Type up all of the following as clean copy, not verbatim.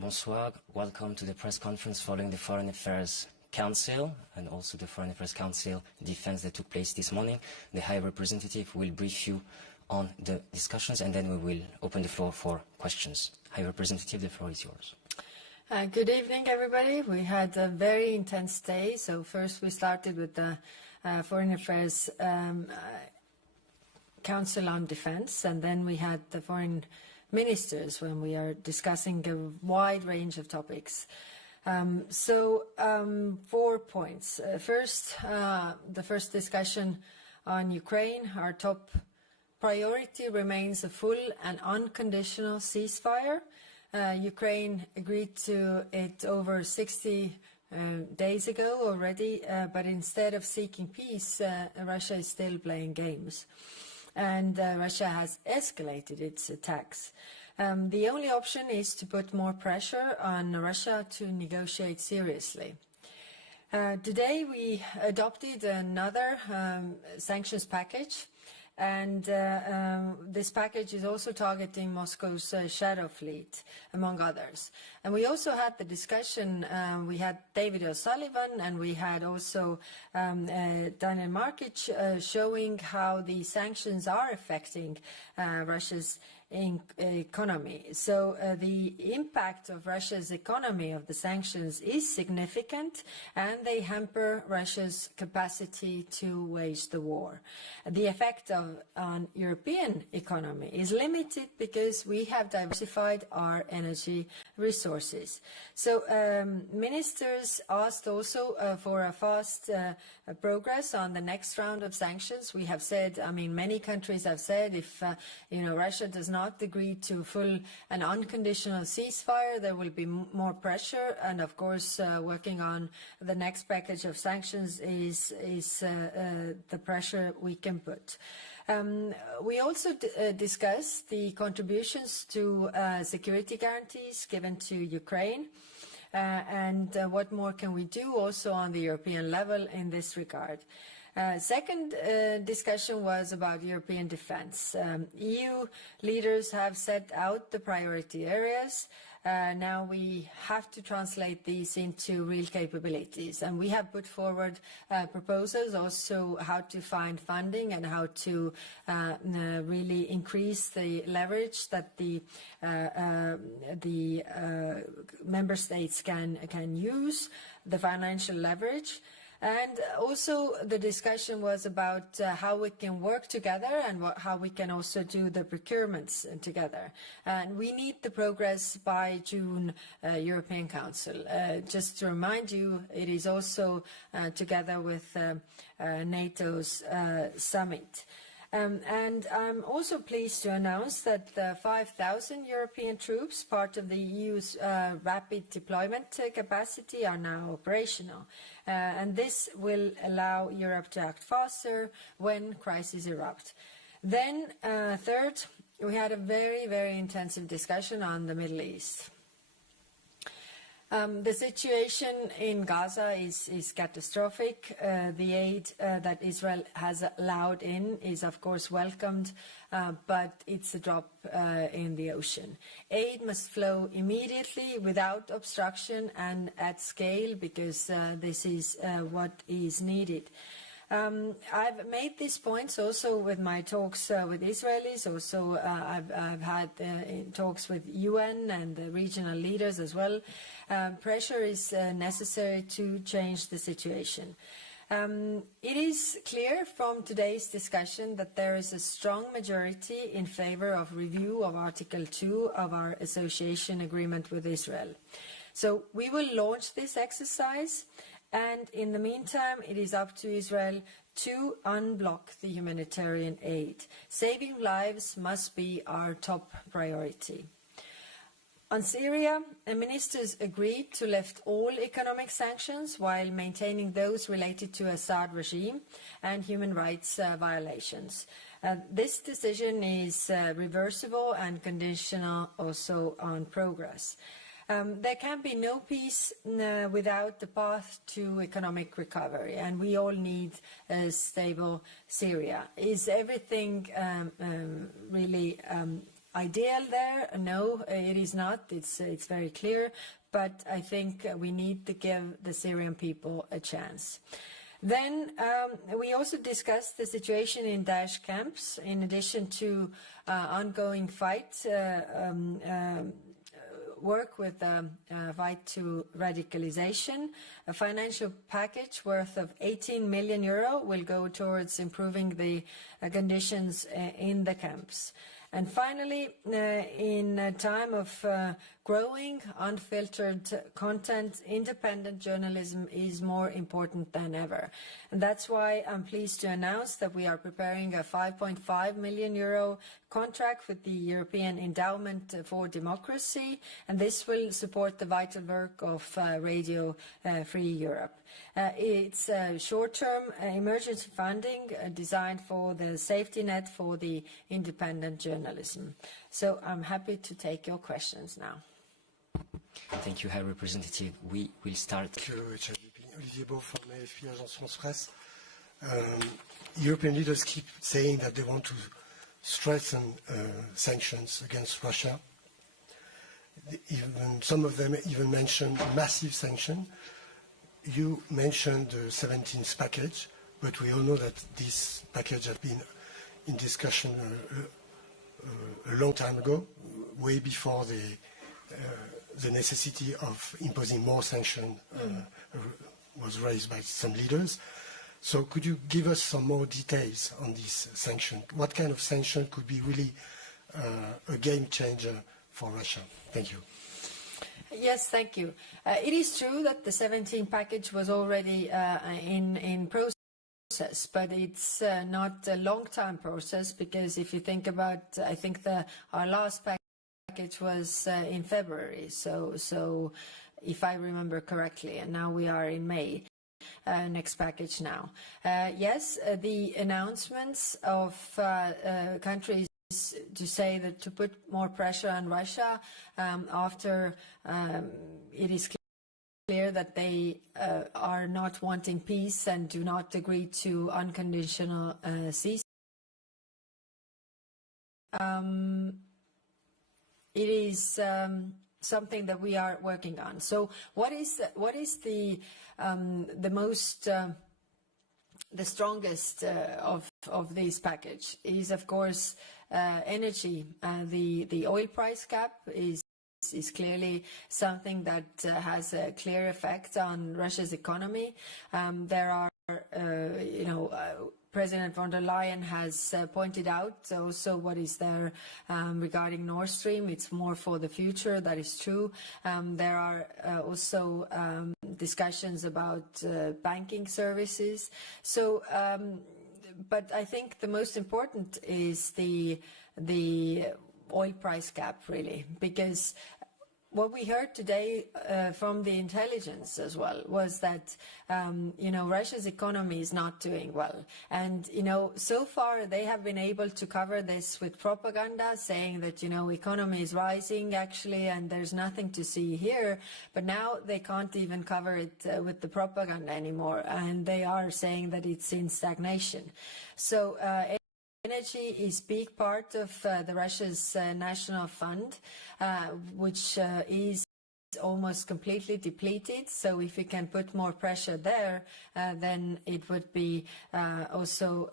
Bonsoir. Welcome to the press conference following the Foreign Affairs Council and also the Foreign Affairs Council defense that took place this morning. The High Representative will brief you on the discussions and then we will open the floor for questions. High Representative, the floor is yours. Good evening, everybody. We had a very intense day. So first we started with the Foreign Affairs Council on Defense, and then we had the foreign ministers when we are discussing a wide range of topics. 4 points. First, the first discussion on Ukraine. Our top priority remains a full and unconditional ceasefire. Ukraine agreed to it over 60 days ago already, but instead of seeking peace, Russia is still playing games. And Russia has escalated its attacks. The only option is to put more pressure on Russia to negotiate seriously. Today we adopted another sanctions package, and this package is also targeting Moscow's shadow fleet, among others. And we also had the discussion, we had David O'Sullivan and we had also Daniel Markic showing how the sanctions are affecting Russia's economy. So the impact of Russia's economy of the sanctions is significant, and they hamper Russia's capacity to wage the war. The effect on European economy is limited because we have diversified our energy resources. So ministers asked also for a fast progress on the next round of sanctions. We have said, I mean, many countries have said if Russia does not agree to full and unconditional ceasefire, there will be more pressure, and of course working on the next package of sanctions is the pressure we can put. We also discussed the contributions to security guarantees given to Ukraine, and what more can we do also on the European level in this regard. Second discussion was about European defense. EU leaders have set out the priority areas. Now we have to translate these into real capabilities, and we have put forward proposals also how to find funding and how to really increase the leverage that the member states can use, the financial leverage. And also the discussion was about how we can work together and how we can also do the procurements together. And we need the progress by June European Council. Just to remind you, it is also together with NATO's summit. And I'm also pleased to announce that 5,000 European troops, part of the EU's rapid deployment capacity, are now operational. And this will allow Europe to act faster when crises erupt. Then, third, we had a very, very intensive discussion on the Middle East. The situation in Gaza is catastrophic. The aid that Israel has allowed in is, of course, welcomed, but it's a drop in the ocean. Aid must flow immediately without obstruction and at scale, because this is what is needed. I've made these points also with my talks with Israelis. Also, I've had talks with UN and the regional leaders as well. Pressure is necessary to change the situation. It is clear from today's discussion that there is a strong majority in favor of review of Article 2 of our association agreement with Israel. So we will launch this exercise. And in the meantime, it is up to Israel to unblock the humanitarian aid. Saving lives must be our top priority. On Syria, the ministers agreed to lift all economic sanctions while maintaining those related to Assad regime and human rights violations. This decision is reversible and conditional also on progress. There can be no peace without the path to economic recovery, and we all need a stable Syria. Is everything really ideal there? No, it is not. It's very clear, but I think we need to give the Syrian people a chance. Then we also discussed the situation in Daesh camps, in addition to ongoing fight, work with fight to radicalization. A financial package worth of 18 million euro will go towards improving the conditions in the camps. And finally, in a time of growing, unfiltered content, independent journalism is more important than ever. And that's why I'm pleased to announce that we are preparing a 5.5 million euro contract with the European Endowment for Democracy, and this will support the vital work of Radio Free Europe. It's short-term emergency funding designed for the safety net for the independent journalism. So I'm happy to take your questions now. Thank you, High Representative. We will start. Olivier Beau from AFP Agence France Presse. European leaders keep saying that they want to strengthen sanctions against Russia. Some of them even mention massive sanctions. You mentioned the 17th package, but we all know that this package has been in discussion a long time ago, way before the necessity of imposing more sanctions was raised by some leaders. So could you give us some more details on this sanction? What kind of sanction could be really a game changer for Russia? Thank you. Yes, thank you. It is true that the 17 package was already in process, but it's not a long-time process, because if you think about, I think our last package was in February, so if I remember correctly, and now we are in May. Next package now. Yes, the announcements of countries to say that to put more pressure on Russia after it is clear that they are not wanting peace and do not agree to unconditional ceasefire. It is something that we are working on. So what is the most the strongest of this package is, of course, energy. The oil price cap is clearly something that has a clear effect on Russia's economy. There are, President von der Leyen has pointed out also what is there regarding Nord Stream. It's more for the future, that is true. There are also discussions about banking services. So, but I think the most important is the oil price cap, really, because what we heard today from the intelligence as well was that, Russia's economy is not doing well. And, so far they have been able to cover this with propaganda, saying that, economy is rising actually, and there's nothing to see here. But now they can't even cover it with the propaganda anymore. And they are saying that it's in stagnation. So, energy is a big part of the Russia's national fund, which is almost completely depleted. So if you can put more pressure there, then it would be also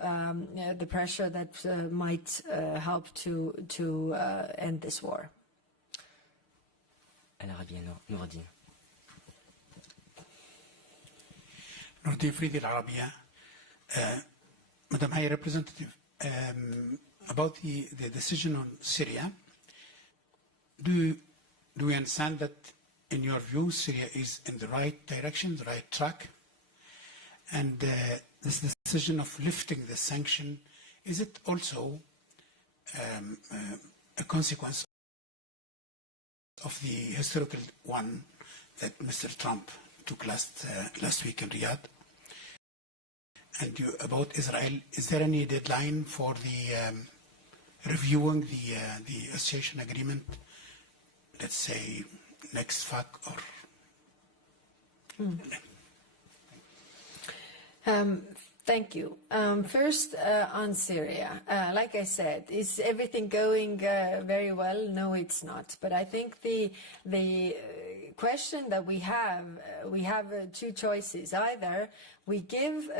the pressure that might help to end this war. Nourdine. Nourdine Fridi Al-Arabia. Madam High Representative, about the decision on Syria, do we understand that, in your view, Syria is in the right direction, the right track? And this decision of lifting the sanction, is it also a consequence of the historical one that Mr. Trump took last week in Riyadh? And about Israel, is there any deadline for the reviewing the association agreement? Let's say next FAC or. Thank you. First, on Syria, like I said, is everything going very well? No, it's not. But I think the question that we have two choices. Either we give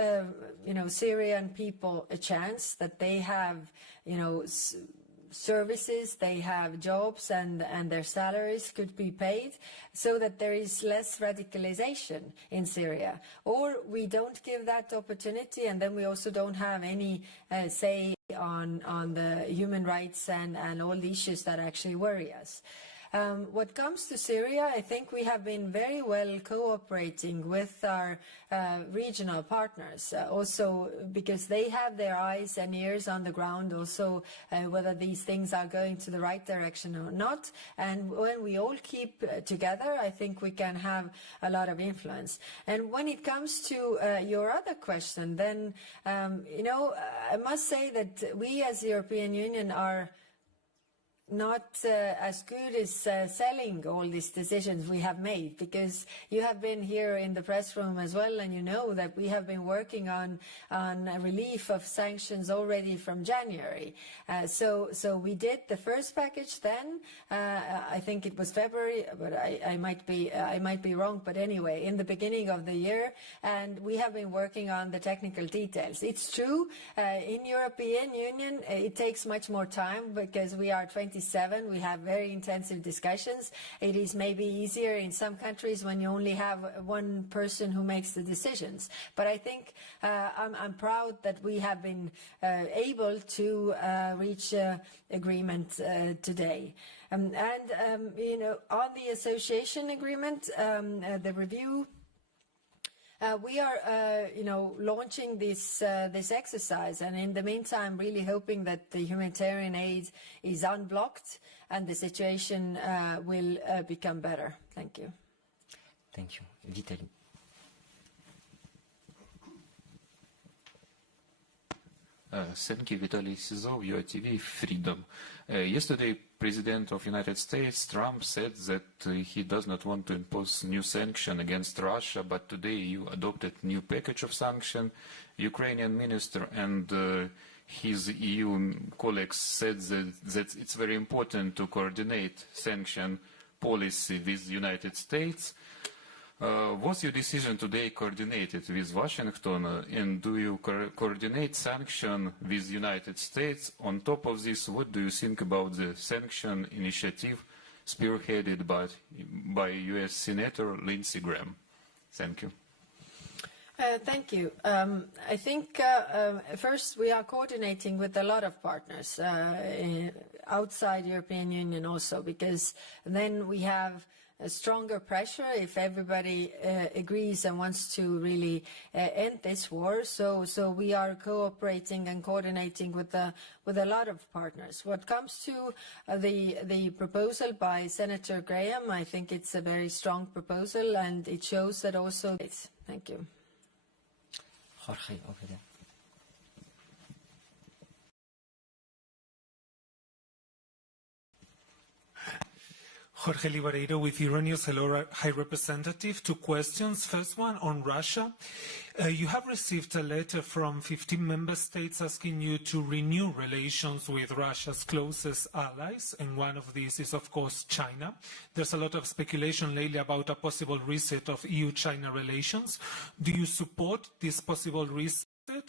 Syrian people a chance that they have services, they have jobs, and their salaries could be paid, so that there is less radicalization in Syria. Or we don't give that opportunity, and then we also don't have any say on the human rights and all the issues that actually worry us. What comes to Syria, I think we have been very well cooperating with our regional partners, also because they have their eyes and ears on the ground, also whether these things are going to the right direction or not. And when we all keep together, I think we can have a lot of influence. And when it comes to your other question, then, I must say that we as the European Union are not as good as selling all these decisions we have made, because you have been here in the press room as well, and you know that we have been working on a relief of sanctions already from January. So we did the first package then, I think it was February, but I might be wrong, but anyway, in the beginning of the year, and we have been working on the technical details. It's true, in European Union it takes much more time because we are 27, we have very intensive discussions. It is maybe easier in some countries when you only have one person who makes the decisions. But I think I'm proud that we have been able to reach agreement today. On the association agreement, the review, we are, launching this exercise, and in the meantime, really hoping that the humanitarian aid is unblocked and the situation will become better. Thank you. Thank you. Vitaly. Thank you, Vitaly Sizov, UATV, Freedom. Yesterday, President of United States, Trump, said that he does not want to impose new sanctions against Russia, but today you adopted new package of sanctions. Ukrainian minister and his EU colleagues said that it's very important to coordinate sanction policy with the United States. Was your decision today coordinated with Washington, and do you coordinate sanction with the United States? On top of this, what do you think about the sanction initiative spearheaded by U.S. Senator Lindsey Graham? Thank you. Thank you. I think first we are coordinating with a lot of partners outside European Union also, because then we have a stronger pressure if everybody agrees and wants to really end this war. So we are cooperating and coordinating with a lot of partners. What comes to the proposal by Senator Graham, I think it's a very strong proposal, and it shows that also. Thank you. Jorge, over there. Jorge Libareiro with Euronews. Hello, High Representative. Two questions. First one on Russia. You have received a letter from 15 member states asking you to renew relations with Russia's closest allies, and one of these is, of course, China. There's a lot of speculation lately about a possible reset of EU-China relations. Do you support this possible reset?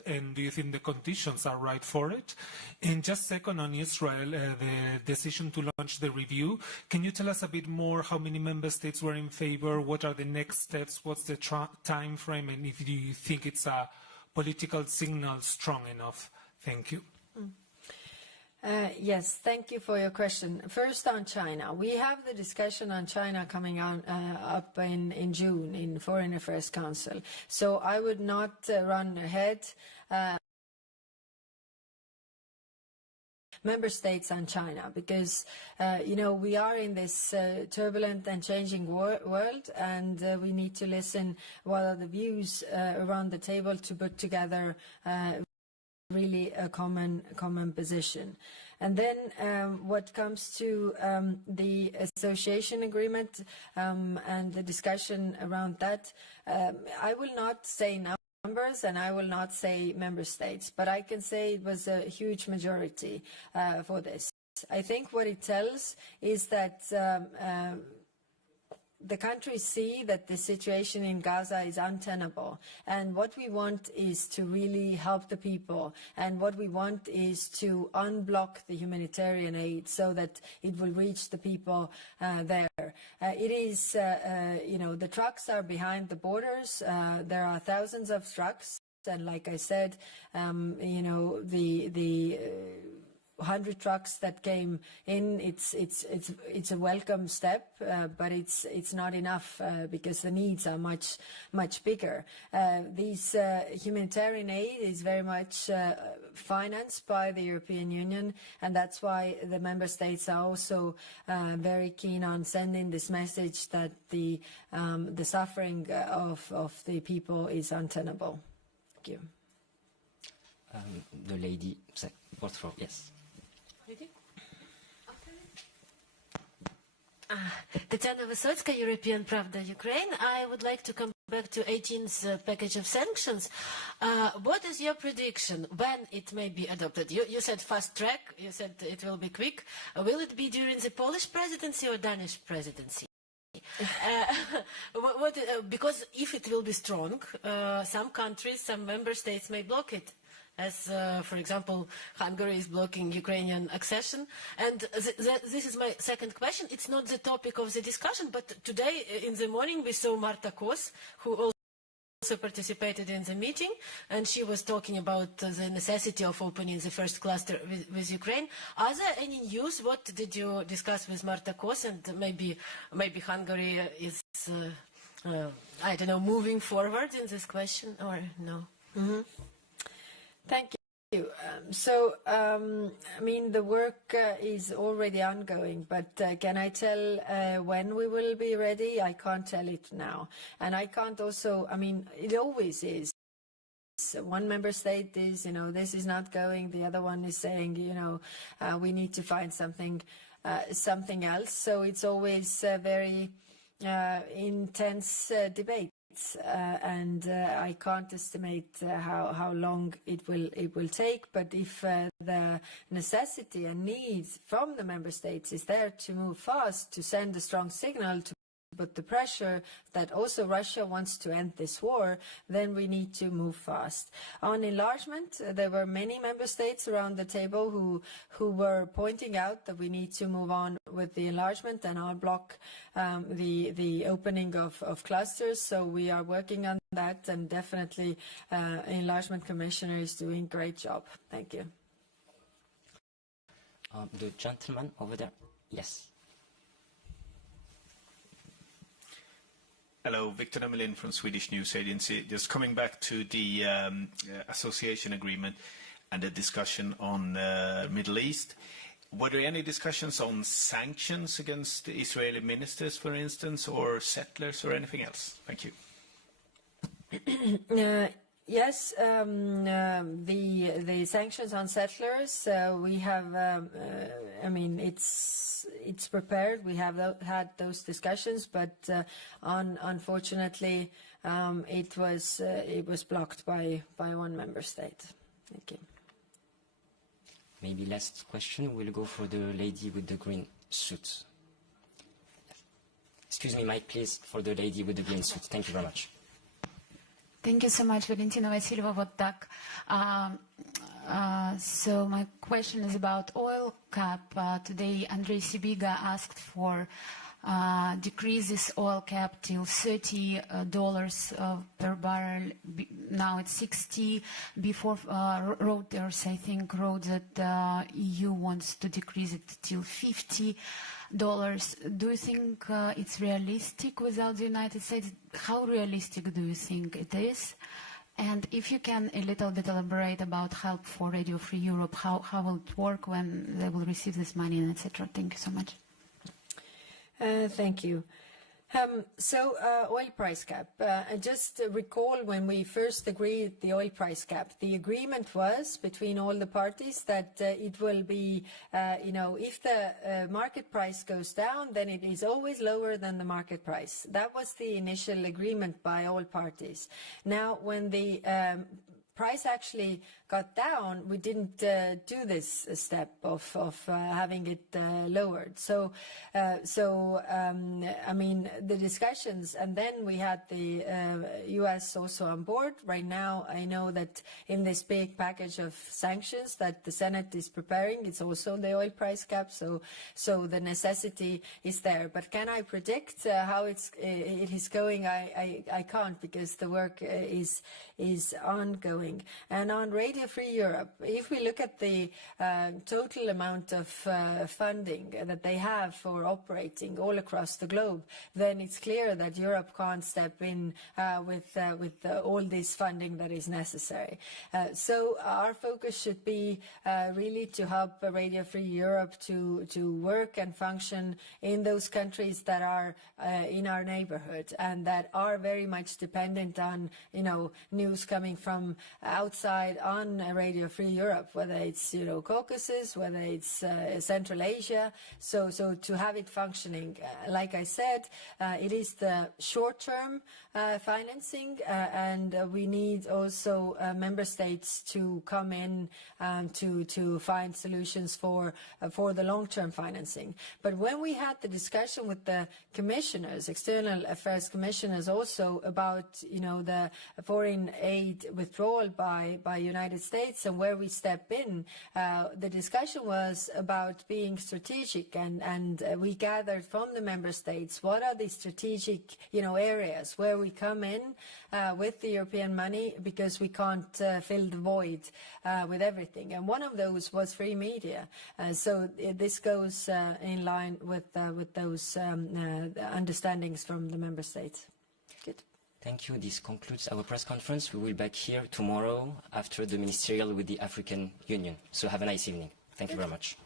And do you think the conditions are right for it? And just second on Israel, the decision to launch the review, can you tell us a bit more how many member states were in favor? What are the next steps? What's the time frame? And if you think it's a political signal strong enough? Thank you. Yes, thank you for your question. First on China. We have the discussion on China coming on, up in June in Foreign Affairs Council. So I would not run ahead. Member states on China, because we are in this turbulent and changing world, and we need to listen what are the views around the table to put together really a common position. And then what comes to the association agreement and the discussion around that, I will not say now numbers, and I will not say member states, but I can say it was a huge majority for this. I think what it tells is that the countries see that the situation in Gaza is untenable, and what we want is to really help the people, and what we want is to unblock the humanitarian aid so that it will reach the people there. It is, the trucks are behind the borders. There are thousands of trucks, and like I said, the 100 trucks that came in, it's a welcome step, but it's not enough because the needs are much bigger. These humanitarian aid is very much financed by the European Union, and that's why the member states are also very keen on sending this message that the suffering of the people is untenable. Thank you. The lady, fourth row, yes. Tatiana Vysotska, European Pravda, Ukraine. I would like to come back to 18th package of sanctions. What is your prediction when it may be adopted? You said fast track, you said it will be quick. Will it be during the Polish presidency or Danish presidency? Because if it will be strong, some countries, some member states may block it. As, for example, Hungary is blocking Ukrainian accession. And this is my second question. It's not the topic of the discussion, but today in the morning we saw Marta Kos, who also participated in the meeting, and she was talking about the necessity of opening the first cluster with Ukraine. Are there any news? What did you discuss with Marta Kos? And maybe Hungary is, I don't know, moving forward in this question, or no? Mm-hmm. Thank you. The work is already ongoing, but can I tell when we will be ready? I can't tell it now. And I can't also, it always is. One member state is, this is not going. The other one is saying, we need to find something else. So it's always a very intense debate. And I can't estimate how long it will take, but if the necessity and needs from the member states is there to move fast, to send a strong signal, to put the pressure that also Russia wants to end this war, then we need to move fast. On enlargement, there were many member states around the table who were pointing out that we need to move on with the enlargement and unblock the opening of clusters. So we are working on that, and definitely Enlargement Commissioner is doing a great job. Thank you. The gentleman over there. Yes. Hello, Victor Emelin from Swedish News Agency. Just coming back to the association agreement and the discussion on Middle East. Were there any discussions on sanctions against the Israeli ministers, for instance, or settlers or anything else? Thank you. Yes, the sanctions on settlers, we have, it's prepared. We have had those discussions, but unfortunately, it was blocked by one member state. Thank you. Maybe last question. We'll go for the lady with the green suit. Excuse me, Mike, please, for the lady with the green suit. Thank you very much. Thank you so much, Valentina Vasileva. So my question is about oil cap. Today, Andrei Sibiga asked for decreases oil cap till $30 per barrel. Now it's 60. Before Reuters, I think, wrote that EU wants to decrease it till $50. Do you think it's realistic without the United States? How realistic do you think it is? And if you can a little bit elaborate about help for Radio Free Europe, how will it work, when they will receive this money, and etc. Thank you so much. Thank you. Oil price cap. Just recall when we first agreed the oil price cap, the agreement was between all the parties that it will be, if the market price goes down, then it is always lower than the market price. That was the initial agreement by all parties. Now, when the price actually got down, we didn't do this step of having it lowered. I mean, the discussions, and then we had the U.S. also on board. Right now, I know that in this big package of sanctions that the Senate is preparing, it's also the oil price cap. So the necessity is there. But can I predict how it is going? I can't, because the work is ongoing. And on Radio Free Europe, if we look at the total amount of funding that they have for operating all across the globe, then it's clear that Europe can't step in with all this funding that is necessary. So our focus should be really to help Radio Free Europe to work and function in those countries that are in our neighborhood and that are very much dependent on news coming from outside on Radio Free Europe, whether it's Caucasus, whether it's Central Asia. So to have it functioning, like I said, it is the short-term financing, and we need also member states to come in to find solutions for the long-term financing. But when we had the discussion with the commissioners, external affairs commissioners, also about the foreign aid withdrawal by United States and where we step in, the discussion was about being strategic, and we gathered from the member states what are the strategic areas where we come in with the European money, because we can't fill the void with everything. And one of those was free media. So this goes in line with those understandings from the member states. Good. Thank you. This concludes our press conference. We will be back here tomorrow after the ministerial with the African Union. So have a nice evening. Thank you very much.